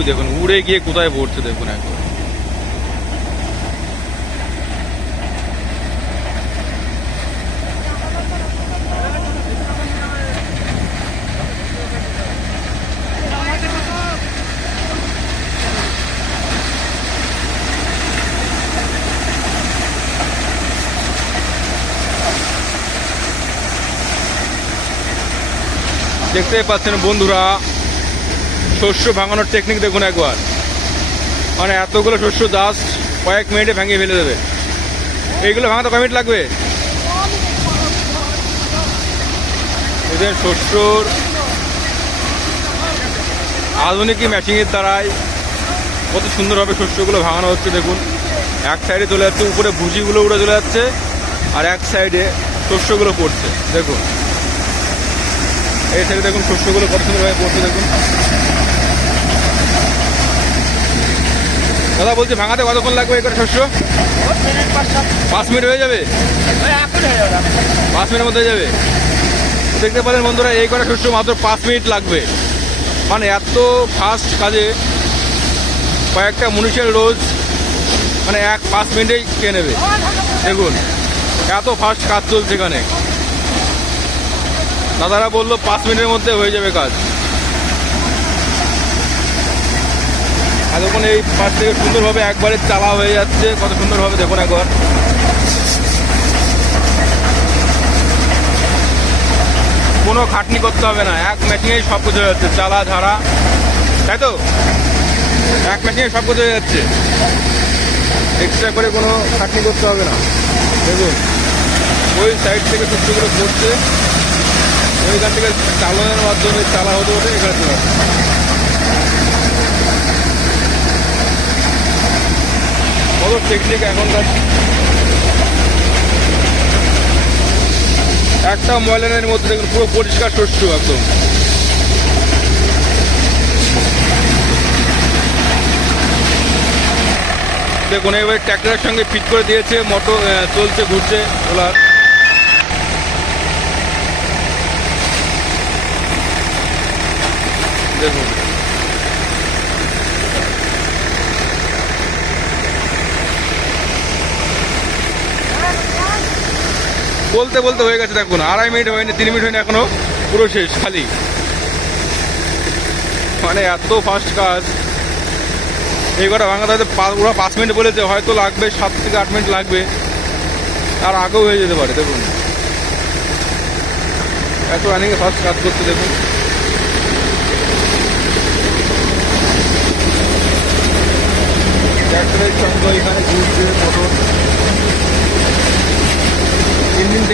ওই দেখুন উড়ে গিয়ে কোথায় পড়ছে দেখুন একবার দেখতে পাচ্ছেন বন্ধুরা শস্য ভাঙানোর টেকনিক দেখুন একবার। মানে এতগুলো শস্য জাস্ট কয়েক মিনিটে ভেঙে ফেলে দেবে। এইগুলো ভাঙাতে কয় মিনিট লাগবে? এদের শস্যর আধুনিক ম্যাশিংয়ের দ্বারাই কত সুন্দরভাবে শস্যগুলো ভাঙানো হচ্ছে, দেখুন। এক সাইডে চলে যাচ্ছে, উপরে ভুজিগুলো উড়ে চলে যাচ্ছে, আর এক সাইডে শস্যগুলো পড়ছে, দেখুন। এই সাইডে দেখুন শস্যগুলো কত সুন্দরভাবে পড়ছে, দেখুন। দাদা বলছি ভাঙাতে কতক্ষণ লাগবে এই করে শস্য? পাঁচ মিনিট হয়ে যাবে? পাঁচ মিনিটের মধ্যে যাবে। দেখতে পেলেন বন্ধুরা, এই কটা শস্য মাত্র পাঁচ মিনিট লাগবে। মানে এত ফাস্ট কাজে কয়েকটা মনীষের রোজ মানে এক পাঁচ মিনিটেই খেয়ে নেবে। দেখুন, এত ফাস্ট কাজ চলছে এখানে। দাদারা বলল পাঁচ মিনিটের মধ্যে হয়ে যাবে কাজ। দেখুন এই পাশ থেকে সুন্দরভাবে একবারে চালা হয়ে যাচ্ছে। কত সুন্দরভাবে দেখুন একবার। কোনো খাটনি করতে হবে না। এক মেশিনেই সব কিছু হয়ে যাচ্ছে। চালা ঝাড়া তাই তো? এক মেশিনে সব কিছু হয়ে যাচ্ছে। এক্সট্রা করে কোনো খাটনি করতে হবে না। দেখুন। ওই সাইড থেকে সুস্থগুলো পড়ছে ওইখান থেকে চালানোর মাধ্যমে চালা হতে হতে এখানে চলে আসছে কত টেকনিক এখনকার একটা ময়লানের মধ্যে দেখুন, পুরো পরিষ্কার শস্য একদম। দেখুন, এবার ট্র্যাক্টরের সঙ্গে ফিট করে দিয়েছে, মোটর চলছে, ঘুরছে ওলার দেখুন। বলতে বলতে হয়ে গেছে দেখুন, আড়াই মিনিট হয়নি, তিন মিনিট হয়নি, এখনও পুরো শেষ, খালি। মানে এত ফাস্ট কাজ। এই কটা ভাঙাতে হয়তো ওরা পাঁচ মিনিট বলেছে, হয়তো লাগবে, সাত থেকে আট মিনিট লাগবে। আর আগেও হয়ে যেতে পারে, দেখুন। এত রানিংয়ে ফার্স্ট কাজ করতে দেখুন। এখানে ঘুরছে মোটর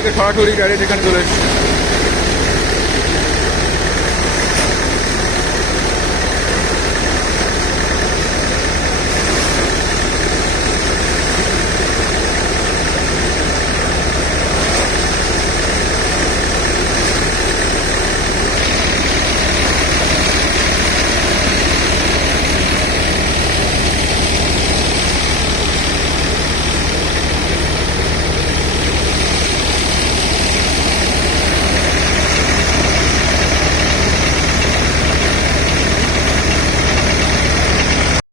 থেকে সরাসরি ডাইরেক্ট এখানে চলে এসছে।